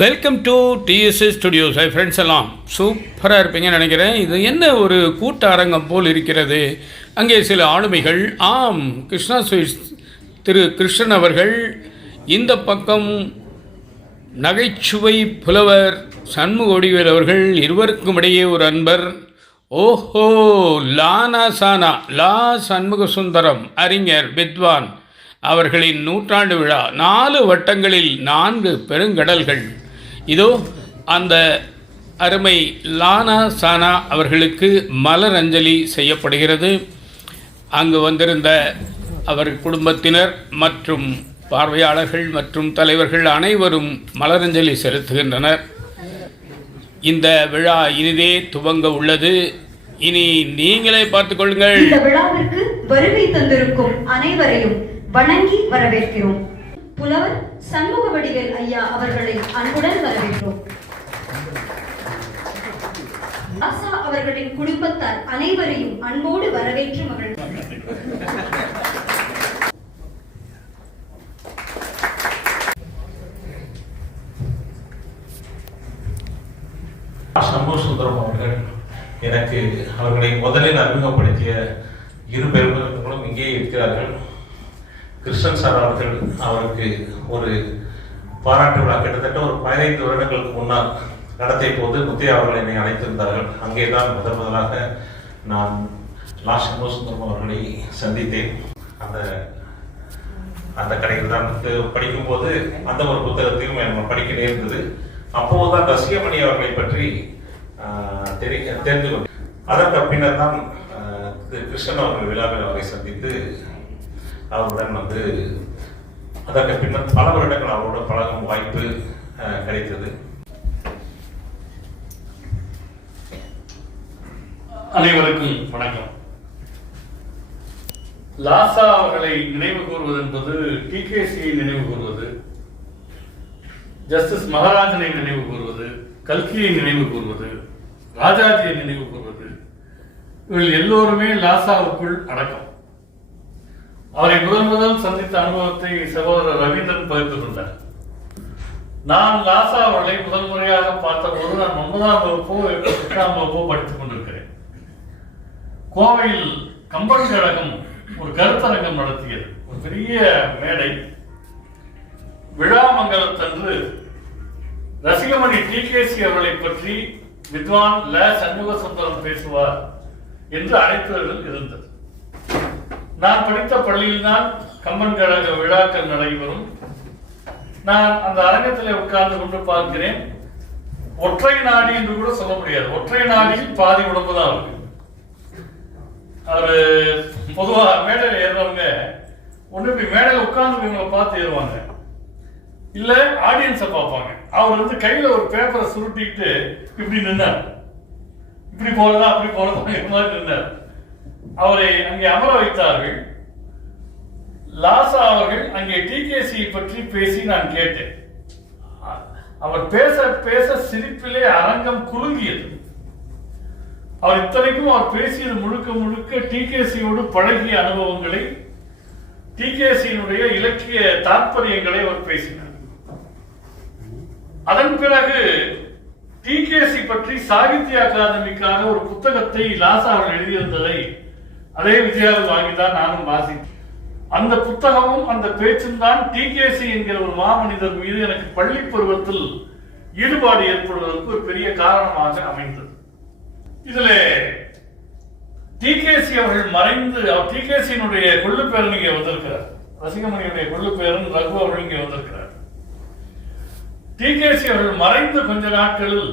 Welcome to TDS studios I friends எல்லாம். சூப்பராக இருப்பீங்கன்னு நினைக்கிறேன். இது என்ன ஒரு கூட்ட அரங்கம் போல் இருக்கிறது? அங்கே சில ஆளுமைகள். ஆம் கிருஷ்ணா ஸ்வீட்ஸ் திரு கிருஷ்ணன் அவர்கள் இந்த பக்கம் நகைச்சுவை புலவர் சண்முகொடிவேல் அவர்கள் இருவருக்கும் இடையே ஒரு அன்பர். ஓஹோ லானா சானா லா சண்முக சுந்தரம் அறிஞர் வித்வான் அவர்களின் நூற்றாண்டு விழா. நாலு வட்டங்களில் நான்கு பெருங்கடல்கள். இதோ அந்த அருமை லானா சானா அவர்களுக்கு மலர் அஞ்சலி செய்யப்படுகிறது. அங்கு வந்திருந்த அவர் குடும்பத்தினர் மற்றும் பார்வையாளர்கள் மற்றும் தலைவர்கள் அனைவரும் மலரஞ்சலி செலுத்துகின்றனர். இந்த விழா இனிதே துவங்க உள்ளது. இனி நீங்களே பார்த்துக் கொள்ளுங்கள். இந்த விழாவிற்கு வருகை தந்திருக்கும் அனைவரையும் வணங்கி வரவேற்கிறோம். புலவர் சண்முக வடிவேல் ஐயா அவர்களை அன்புடன் குடும்பத்தார் அனைவரையும் அன்போடு வரவேற்று மகிழ் சண்முக சுந்தரம் அவர்கள் எனக்கு அவர்களை முதலில் அறிமுகப்படுத்திய இரு பெருமக்களும் இங்கே இருக்கிறார்கள். கிருஷ்ணன் சார் அவர்கள் அவருக்கு ஒரு பாராட்டு விழா கிட்டத்தட்ட ஒரு பதினைந்து வருடங்களுக்கு முன்னால் நடத்திய போது முத்தையா அவர்கள் என்னை அழைத்திருந்தார்கள். அங்கே தான் முதன் முதலாக நான் லா சண்முக சுந்தரம் அவர்களை சந்தித்தேன். அந்த அந்த கடையில் தான் படிக்கும்போது அந்த ஒரு புத்தகத்தையும் நம்ம படிக்க நேர்ந்தது அப்போதுதான் ரசிகமணி அவர்களை பற்றி தெரி- தெரிந்து கொண்டேன் அதற்கு பின்னர் தான் கிருஷ்ணன் அவர்கள் விழாவில் அவரை சந்தித்து அவருடன் வந்து அதற்கு பின்னர் பல வருடங்கள் அவரோட பழகும் வாய்ப்பு கிடைத்தது. அனைவருக்கும் வணக்கம். லாசா அவர்களை நினைவு கூறுவது என்பது டிகேசியை நினைவு கூறுவது ஜஸ்டிஸ் மகாராஜனை நினைவு கூறுவது கல்கியை நினைவு கூறுவது ராஜாஜியை நினைவு கூறுவது இவர்கள் எல்லோருமே லாசாவுக்குள் அடக்கம். அவரை முதல் முதல் சந்தித்த அனுபவத்தை சகோதரர் ரவீந்திரன் பகிர்ந்து கொண்டார். நான் லாசா அவர்களை முதல் முறையாக பார்த்தபோது நான் ஒன்பதாம் வகுப்போ எட்டாம் வகுப்போ படித்துக் கொண்டிருந்தேன். கோவையில் கம்பன் கழகம் ஒரு கருத்தரங்கம் நடத்தியது. ஒரு பெரிய மேடை. விழாமங்கலத்தன்று ரசிகமணி டிகேசி அவர்களை பற்றி வித்வான் ல சண்முக சுந்தரம் பேசுவார் என்று அழைத்தவர்கள் இருந்தது நான் படித்த பள்ளியில்தான் கம்பன் கழக விழாக்கள் நடைபெறும். நான் அந்த அரங்கத்தில் உட்கார்ந்து கொண்டு பார்க்கிறேன். ஒற்றை நாடி என்று கூட சொல்ல முடியாது. ஒற்றை நாடியில் பாதி உடம்பு தான் இருக்கு அவர் பொதுவாக மேடையில் ஏறுறவங்க ஒன்று இப்படி மேடையில் உட்கார்ந்துருக்கவங்களை பார்த்து ஏறுவாங்க. இல்லை ஆடியன்ஸை பார்ப்பாங்க. அவர் வந்து கையில் ஒரு பேப்பரை சுருட்டிக்கிட்டு இப்படி நின்னார். இப்படி போகிறதா அப்படி போகிறதா இந்த மாதிரி நின்னார். அவரை அங்கே அமர வைத்தார்கள். லாசா அவர்கள் அங்கே டிகேசியை பற்றி பேசி நான் கேட்டேன். அவர் பேச பேச சிரிப்பிலே அரங்கம் குலுங்கியது. அவர் இத்தனைக்கும் அவர் பேசியது முழுக்க முழுக்க டிகேசியோடு பழகிய அனுபவங்களை டிகேசியினுடைய இலக்கிய தாற்பயங்களை அவர் பேசினார். அதன் பிறகு டிகேசி பற்றி சாகித்ய அகாதமிக்காக ஒரு புத்தகத்தை லாசா அவர்கள் எழுதியிருந்ததை அதே விஜயாவில் வாங்கிதான் நானும் வாசித்தேன். அந்த புத்தகமும் அந்த பேச்சும் தான் டிகேசி என்கிற ஒரு மாமனிதர் மீது எனக்கு பள்ளி பருவத்தில் ஈடுபாடு ஏற்படுவதற்கு ஒரு பெரிய காரணமாக அமைந்தது. இதுல டிகேசி அவர்கள் மறைந்து அவர் டிகேசியினுடைய கொள்ளு பேரன் இங்கே வந்திருக்கிறார். ரசிகமணியுடைய கொள்ளு பேரன் ரகு அவர்கள் இங்கே வந்திருக்கிறார். டிகேசி அவர்கள் மறைந்த கொஞ்ச நாட்களில்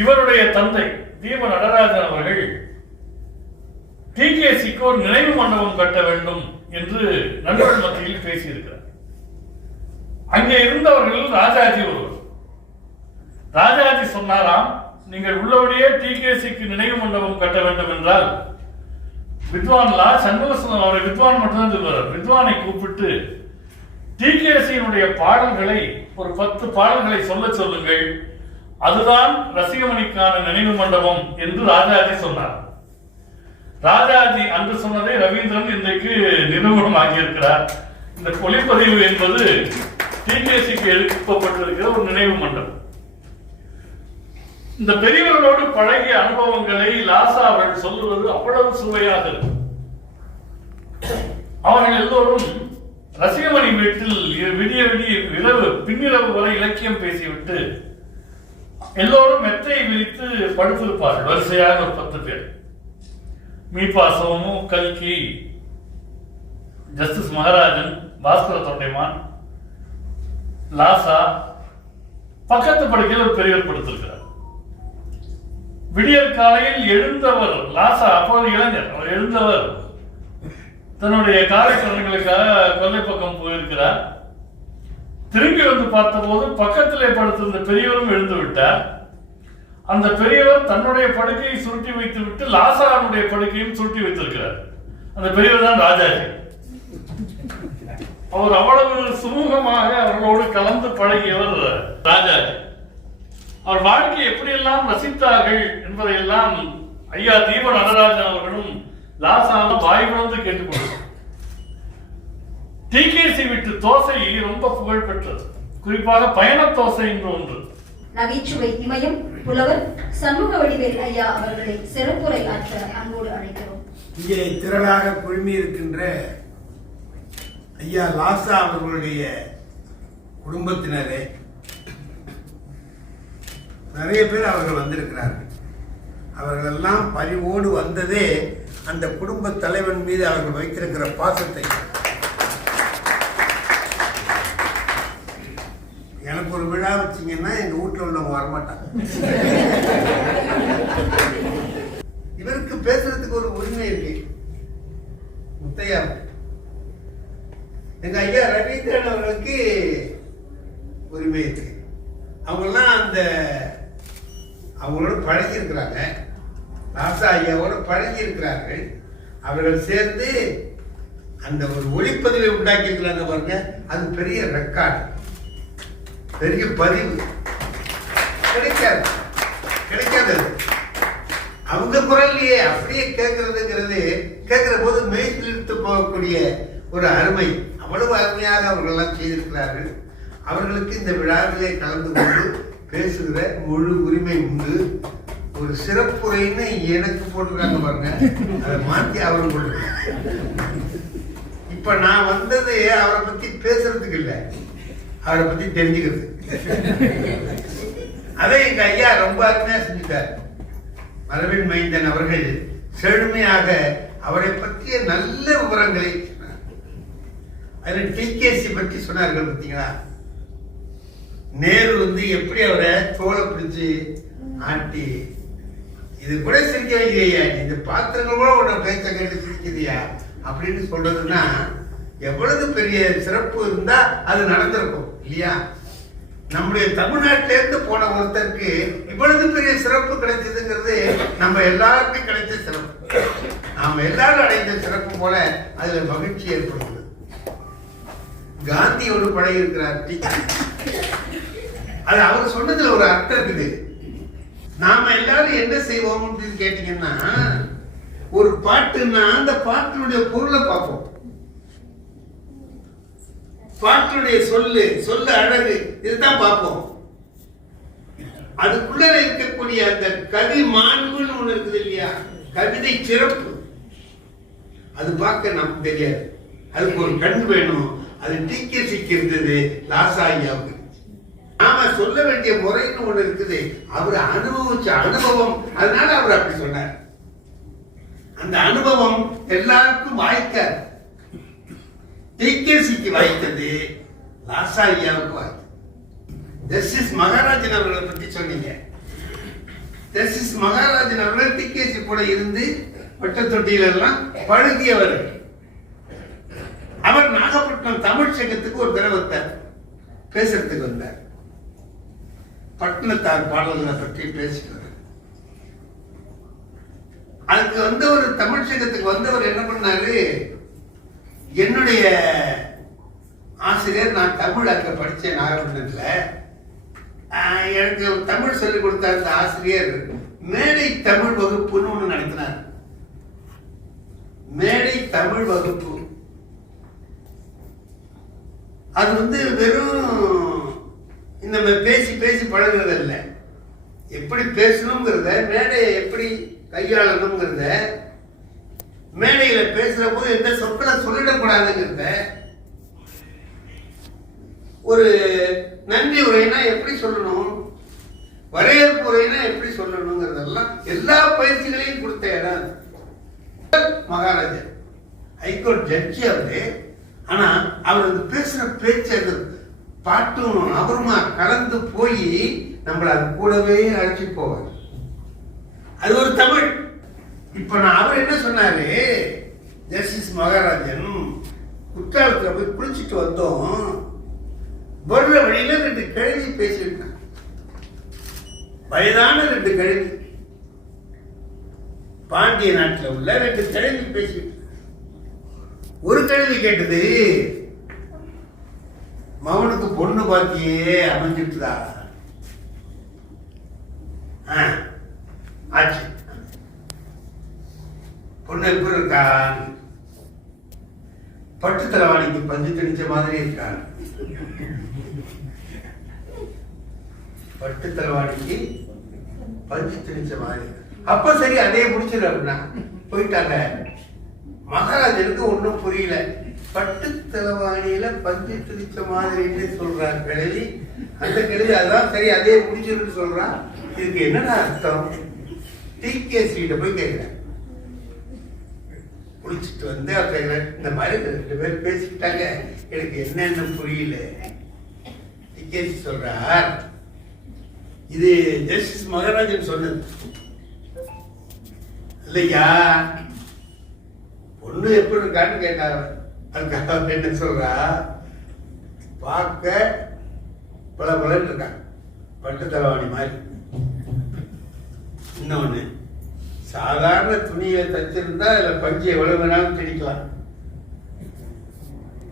இவருடைய தந்தை தீப நடராஜன் அவர்கள் டிகேசிக்கு ஒரு நினைவு மண்டபம் கட்ட வேண்டும் என்று நண்பர்கள் மத்தியில் பேசியிருக்கிறார். அங்கே இருந்தவர்கள் ராஜாஜி ஒருவர். ராஜாஜி சொன்னாராம் நீங்கள் உள்ளபடியே டிகேசிக்கு நினைவு மண்டபம் கட்ட வேண்டும் என்றால் வித்வான்லா சண்முகசுந்தரம் அவரை வித்வான் மட்டும்தான் சொல்வார். வித்வானை கூப்பிட்டு டிகேசியினுடைய பாடல்களை ஒரு பத்து பாடல்களை சொல்ல சொல்லுங்கள். அதுதான் ரசிகமணிக்கான நினைவு மண்டபம் என்று ராஜாஜி சொன்னார். ராஜாஜி அன்று சொன்னதை ரவீந்திரன் இன்றைக்கு நிரூபணம் ஆகியிருக்கிறார் இந்த ஒளிப்பதிவு என்பது டிகேசிக்கு எழுப்பப்பட்டிருக்கிற ஒரு நினைவு மண்டபம். இந்த பெரியவர்களோடு பழகிய அனுபவங்களை லாசா அவர்கள் சொல்லுவது அவ்வளவு சுவையாக இருக்கும். அவர்கள் எல்லோரும் ரசிகமணி வீட்டில் விடிய விடிய இரவு பின்னிரவு வரை இலக்கியம் பேசிவிட்டு எல்லோரும் மெத்தையை விரித்து படுத்திருப்பார்கள். வரிசையாக ஒரு பத்து பேர். மீபா சோமு கல்கி ஜஸ்டிஸ் மகாராஜன் பாஸ்கர தொண்டைமான் லாசா பக்கத்து படுக்கையில் ஒரு பெரியவர் படுத்திருக்கிறார். விடியற் காலையில் எழுந்தவர் லாசா அப்போது இளைஞர் அவர் எழுந்தவர். தன்னுடைய காரியக்கடன்களுக்காக கொல்லை பக்கம் போயிருக்கிறார். திரும்பி வந்து பார்த்தபோது பக்கத்திலே படுத்திருந்த பெரியவரும் எழுந்து விட்டார். அந்த பெரியவர் தன்னுடைய படுக்கையை சுருட்டி வைத்து விட்டு லாசாரனுடைய படுக்கையும் சுருட்டி வைத்திருக்கிறார். அந்த பெரியவர் தான் ராஜாஜி. அவர் அவ்வளவு சுமூகமாக அவர்களோடு கலந்து பழகியவர் ராஜாஜி. அவர் வாழ்க்கையை எப்படியெல்லாம் ரசித்தார்கள் என்பதையெல்லாம் ஐயா தீப நடராஜன் அவர்களும் லாசாலும் வாய் விழுந்து கேட்டுக்கொண்டார் டிகேசி விட்டு தோசை ரொம்ப புகழ் பெற்றது. குறிப்பாக பயண தோசை என்று ஒன்று. நகைச்சுவை இமயம் புலவர் சண்முக வடிவேல் ஐயா அவர்களை சிறப்புரை ஆற்ற அன்போடு அழைக்கிறோம். இங்கே திரளாக குழுமி இருக்கின்ற ஐயா லாசா அவர்களுடைய குடும்பத்தினரே நிறைய பேர் அவர்கள் வந்திருக்கிறார்கள். அவர்களெல்லாம் பரிவோடு வந்ததே அந்த குடும்ப தலைவன் மீது அவர்கள் வைத்திருக்கிற பாசத்தை. எனக்கு ஒரு விழா வச்சிங்கன்னா எங்கள் வீட்டில் உள்ளவங்க வரமாட்டாங்க. இவருக்கு பேசுறதுக்கு ஒரு உரிமை இருக்கு. முத்தையா எங்கள் ஐயா ரவீந்திரன் அவர்களுக்கு உரிமை இருக்கு. அவங்கெல்லாம் அந்த அவங்களோட பழகியிருக்கிறாங்க. ராசா ஐயாவோட பழகியிருக்கிறார்கள். அவர்கள் சேர்ந்து அந்த ஒரு ஒளிப்பதிவை உண்டாக்கியிருக்கிறாங்க பாருங்க. அது பெரிய ரெக்கார்டு பெரிய பதிவு. கிடைக்காது. கிடைக்காது அவங்க குரல்லையே அப்படியே கேட்கறதுங்கிறது கேட்கிற போது மெய்சில் இழுத்து போகக்கூடிய ஒரு அருமை. அவ்வளவு அருமையாக அவர்கள் எல்லாம் செய்திருக்கிறார்கள். அவர்களுக்கு இந்த விழாவிலே கலந்து கொண்டு பேசுகிற முழு உரிமை உண்டு. ஒரு சிறப்புரைன்னு எனக்கு போட்டிருக்காங்க பாருங்க. அதை மாற்றி அவர் போட்டிருக்காங்க இப்ப நான் வந்தது அவரை பத்தி பேசுறதுக்கு இல்லை. அவரை பத்தி தெரிஞ்சுக்கிறது. அதை எங்க ஐயா ரொம்ப அருமையா செஞ்சுட்டார். மரபின் மைந்தன் அவர்கள் செழுமையாக அவரை பற்றிய நல்ல விவரங்களை சொன்னார் அதில் டிகேசி பற்றி சொன்னார்கள் பார்த்தீங்களா நேரு வந்து எப்படி அவரை தோலை பிடிச்சு ஆட்டி இது கூட சிரிக்க வைக்கிறியா? இந்த பாத்திரங்கள் கூட உன்னை பேச்ச கேட்டு சிரிக்கிறியா? அப்படின்னு சொல்றதுன்னா எவ்வளவு பெரிய சிறப்பு இருந்தா அது நடந்திருக்கும் இல்லையா? நம்முடைய தமிழ்நாட்டில இருந்து போன ஒருத்தருக்கு இவ்வளவு பெரிய சிறப்பு கிடைச்சதுங்கிறது நம்ம எல்லாருக்கும் கிடைச்ச சிறப்பு. நாம் எல்லாரும் அடைந்த சிறப்பு போல அதுல மகிழ்ச்சி ஏற்படுகிறது காந்தி ஒரு படை இருக்கிறார். அது அவர் சொன்னதுல ஒரு அர்த்தம் இருக்குது. நாம எல்லாரும் என்ன செய்வோம் அப்படின்னு கேட்டீங்கன்னா ஒரு பாட்டுன்னா அந்த பாட்டினுடைய பொருளை பார்ப்போம். பாட்டினுடைய சொல்லு சொல்லு அழகு இதுதான் பார்ப்போம். அதுக்குள்ள இருக்கக்கூடிய அந்த கவி மாண்புன்னு ஒண்ணு இருக்குது இல்லையா? கவிதை சிறப்பு. அது பார்க்க நமக்கு தெரியாது. அதுக்கு ஒரு கண் வேணும். அது டிகேசிக்கு இருந்தது லாசா ஐயாவுக்கு. நாம சொல்ல வேண்டிய முறைன்னு ஒண்ணு இருக்குது. அவர் அனுபவிச்ச அனுபவம். அதனால அவர் அப்படி சொன்னார். அந்த அனுபவம் எல்லாருக்கும் வாய்க்க டிகேசிக்கு வாய்த்தது லாசா ஐயாவுக்கு வாய்த்தது. ஜஸ்டிஸ் மகாராஜன் அவர்களை பற்றி சொன்னீங்க. ஜஸ்டிஸ் மகாராஜன் அவர்கள் டிகேசி கூட இருந்து வட்டத்தொட்டியில எல்லாம் பழகியவர். அவர் நாகப்பட்டினம் தமிழ் சங்கத்துக்கு ஒரு தடவை பேசுறதுக்கு வந்தார். பட்டினத்தார் பாடல்களை பற்றி பேசுகிறார் அதுக்கு வந்தவர் தமிழ் சங்கத்துக்கு வந்தவர் என்ன பண்ணாரு? என்னுடைய ஆசிரியர் நான் தமிழ் அங்க படிச்சேன் நாகப்பட்டினத்துல. எனக்கு தமிழ் சொல்லிக் கொடுத்த அந்த ஆசிரியர் மேடை தமிழ் வகுப்புன்னு ஒண்ணு நடத்தினார். மேடை தமிழ் வகுப்பு. அது வந்து வெறும் இந்த மாதிரி பேசி பேசி பழகுறது எப்படி பேசணுங்கிறத மேடையை எப்படி கையாளணுங்கிறத மேடையில் பேசுற போது எந்த சொற்களை சொல்லிடக்கூடாதுங்கிறத ஒரு நன்றி உரைனா எப்படி சொல்லணும்? வரவேற்பு உரைனா எப்படி சொல்லணுங்கிறதெல்லாம் எல்லா பயிற்சிகளையும் கொடுத்த இடம். மகாராஜர். ஹைகோர்ட் ஜட்ஜி அவரு. ஆனா அவர் அந்த பேசுற பேச்சு அது பாட்டும் அவருமா கலந்து போய் நம்மள அது கூடவே அழைச்சி போவார் அது ஒரு தமிழ். இப்ப நான் அவர் என்ன சொன்னாரு? ஜஸ்டிஸ் மகாராஜன் குற்றாலத்தில் போய் குளிச்சுட்டு வந்தோம். வர்ற வழியில ரெண்டு கழுதி பேசியிருக்கான் வயதான ரெண்டு கழுதி பாண்டிய நாட்டில் உள்ள ரெண்டு கிழவி பேசிட்டு ஒரு கிழவி கேட்டது மகனுக்கு பொண்ணு பாக்கியே அமைஞ்சிட்டுதா ஆச்சு. பொண்ணு எப்படி இருக்கா? பட்டு தலைவாணிக்கு பஞ்சு திணிச்ச மாதிரி இருக்கா? பட்டு தலைவாணிக்கு பஞ்சு திணிச்ச மாதிரி அப்ப சரி அதே முடிச்சிடும் அப்படின்னா. போயிட்டாங்க. மகாராஜனுக்கு ஒண்ணும் புரியல. பட்டு தலைவாணியில பஞ்சு திணிச்ச மாதிரின்னு சொல்றான் கிழவி அந்த கிழவி அதான் சரி அதே முடிச்சிருன்னு சொல்றான். இதுக்கு என்னடா அர்த்தம்? டி கே போய் கேட்கிறேன் குளிச்சுட்டு வந்து அவர் கேட்கிறேன் இந்த மாதிரி ரெண்டு பேர் பேசிக்கிட்டாங்க. எனக்கு என்னன்னு புரியல. டிகேசி சொல்றார் இது ஜஸ்டிஸ் மகாராஜன் சொன்னது. இல்லையா? பொண்ணு எப்படி இருக்கான்னு கேட்டார் அதுக்காக என்ன சொல்றா? பார்க்க பல பலன் இருக்கா. பட்டு தலைவாணி மாதிரி. இன்னொன்னு சாதாரண துணியை தச்சிருந்தா இதுல பஞ்சை எவ்வளவு வேணாலும் திணிக்கலாம்.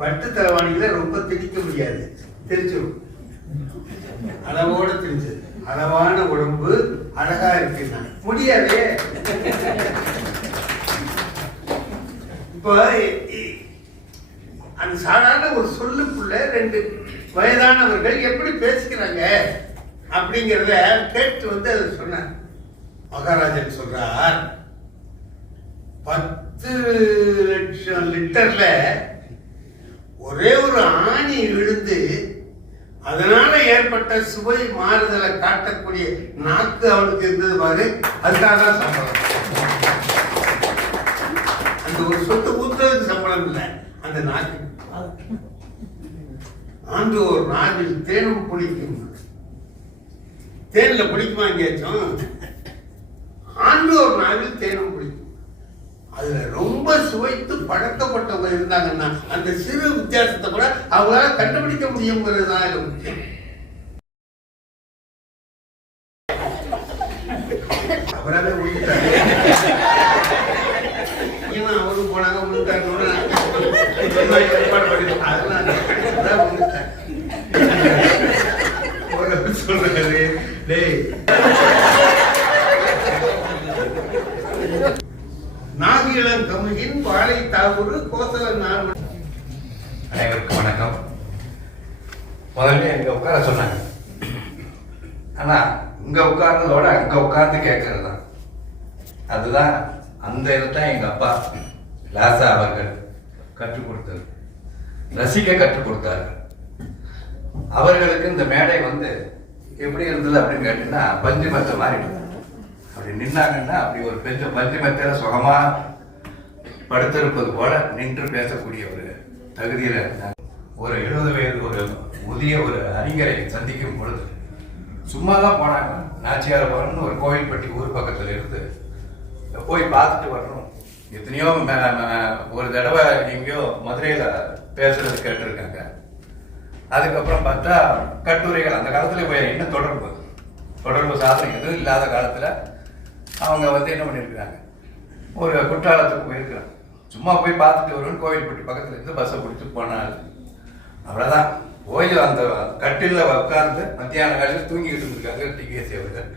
பட்டு தலைவாணியில ரொம்ப திணிக்க முடியாது. திரிச்சிடும் அளவோட திரிச்சது அளவான உடம்பு அழகா இருக்கு முடியாதே. இப்போ அந்த சாதாரண ஒரு சொல்லுக்குள்ள ரெண்டு வயதானவர்கள் எப்படி பேசிக்கிறாங்க அப்படிங்கிறத கேட்டு வந்து அதை சொன்னார். மகாராஜன் சொல்றார் பத்து லட்சம் லிட்டர்ல ஒரே ஒரு ஆணி விழுந்து அதனால ஏற்பட்ட சுவை மாறுதலை காட்டக்கூடிய நாக்கு அவனுக்கு இருந்தது பாரு அதுக்காக தான் சம்பளம். அந்த ஒரு சொத்து ஊத்துறதுக்கு சம்பளம் இல்லை அந்த நாக்கு ஆண்டு ஒரு நாவில் தேனும் குளிக்கும் தேன்ல குளிக்குமா எங்கேயாச்சும் ஆண்டு ஒரு நாளில் தேனும் பிடிக்கும் அதுல ரொம்ப சுவைத்து பழக்கப்பட்டவங்க இருந்தாங்கன்னா அந்த சிறு வித்தியாசத்தை கூட அவங்களால கண்டுபிடிக்க முடியுங்கிறது தான் முக்கியம் அவராலே விழுந்துட்டாரு ஏன்னா அவரும் போனாங்க விழுந்தாருன்னு ஏற்பாடு பண்ணி அதெல்லாம் அதான் விழுந்துட்டாரு ஒரு சொல்றாரு டேய். நாகிலம் கமுகின் பாலை தாவூர் கோசல அனைவருக்கும் வணக்கம். முதல்ல எங்க உட்கார சொன்னாங்க. ஆனா இங்க உட்கார்றதோட அங்க உட்கார்ந்து கேட்கறது தான் அதுதான் அந்த இதுதான் எங்க அப்பா லாசா அவர்கள் கற்றுக் கொடுத்தது. ரசிக்க கற்றுக் கொடுத்தாரு அவர்களுக்கு இந்த மேடை வந்து எப்படி இருந்தது அப்படின்னு கேட்டீங்கன்னா பஞ்சு மெத்த மாதிரி அப்படி நின்னாங்கன்னா அப்படி ஒரு பெஞ்ச பஞ்சு மெத்தையில சுகமா படுத்திருப்பது போல நின்று பேசக்கூடிய ஒரு தகுதியில இருந்தாங்க. ஒரு எழுபது வயது ஒரு முதிய ஒரு அறிஞரை சந்திக்கும் பொழுது சும்மா தான் போனாங்க. நாச்சியார் வரணும்னு ஒரு கோவில்பட்டி ஊர் பக்கத்தில் இருந்து போய் பார்த்துட்டு வரணும். எத்தனையோ ஒரு தடவை எங்கேயோ மதுரையில் பேசுறது கேட்டிருக்காங்க. அதுக்கப்புறம் பார்த்தா கட்டுரைகள் அந்த காலத்தில் போய் என்ன தொடர்பு தொடர்பு சாதனம் எதுவும் இல்லாத காலத்தில் அவங்க வந்து என்ன பண்ணியிருக்கிறாங்க? ஒரு குற்றாலத்துக்கு போயிருக்கிறாங்க. சும்மா போய் பார்த்துட்டு வருவோம் கோவில்பட்டி பக்கத்தில் இருந்து பஸ்ஸை பிடிச்சி போனாள் அவ்வளோதான் போய் அந்த கட்டிலில் உட்காந்து மத்தியான காலையில் தூங்கிக்கிட்டு இருந்திருக்காங்க டிகேசி அவர்கள்.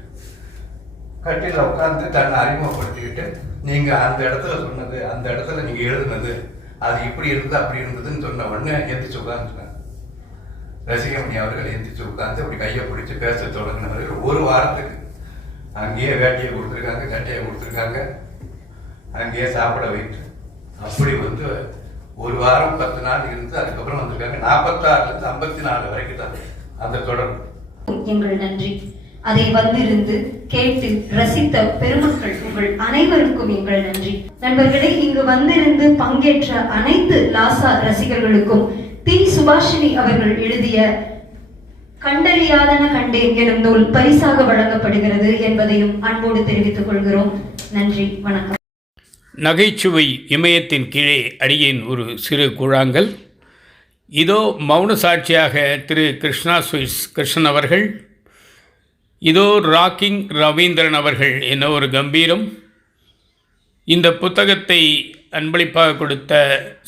கட்டிலில் உட்காந்து தன்னை அறிமுகப்படுத்திக்கிட்டு நீங்கள் அந்த இடத்துல சொன்னது அந்த இடத்துல நீங்கள் எழுதுனது அது இப்படி இருந்தது அப்படி இருந்ததுன்னு சொன்ன உடனே எந்திரிச்சு உட்காந்துருக்காங்க ரசிகமணி அவர்கள் எந்திரிச்சு உட்கார்ந்து அப்படி கையை பிடிச்சி பேச தொடங்கினவர்கள் ஒரு வாரத்துக்கு அங்கேயே வேட்டையை கொடுத்துருக்காங்க கட்டையை கொடுத்துருக்காங்க. அங்கேயே சாப்பிட வைத்து. அப்படி வந்து ஒரு வாரம் பத்து நாள் இருந்து அதுக்கப்புறம் வந்திருக்காங்க. நாற்பத்தாறுலேருந்து ஐம்பத்தி நாலு வரைக்கும் தான் அந்த தொடர்பு. எங்கள் நன்றி. அதை வந்திருந்து கேட்டு ரசித்த பெருமக்கள் உங்கள் அனைவருக்கும் எங்கள் நன்றி. நண்பர்களே இங்கு வந்திருந்து பங்கேற்ற அனைத்து லாசா ரசிகர்களுக்கும் தி சுபாஷினி அவர்கள் எழுதிய கண்டறியாதன கண்டேன் எனும் நூல் பரிசாக வழங்கப்படுகிறது என்பதையும் அன்போடு தெரிவித்துக் கொள்கிறோம். நன்றி வணக்கம். நகைச்சுவை இமயத்தின் கீழே அடியேன் ஒரு சிறு குழாங்கல். இதோ மௌன சாட்சியாக திரு கிருஷ்ணா சுவிஸ் கிருஷ்ணன் அவர்கள் இதோ ராக்கிங் ரவீந்திரன் அவர்கள் என்ன ஒரு கம்பீரம். இந்த புத்தகத்தை அன்பளிப்பாக கொடுத்த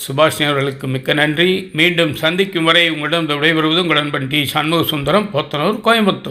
சுபாஷினி அவர்களுக்கு மிக்க நன்றி. மீண்டும் சந்திக்கும் வரை உங்களிடம் விடைபெறுவது உங்கள் அன்பன் டி சண்முக சுந்தரம் போத்தனூர் கோயம்புத்தூர்.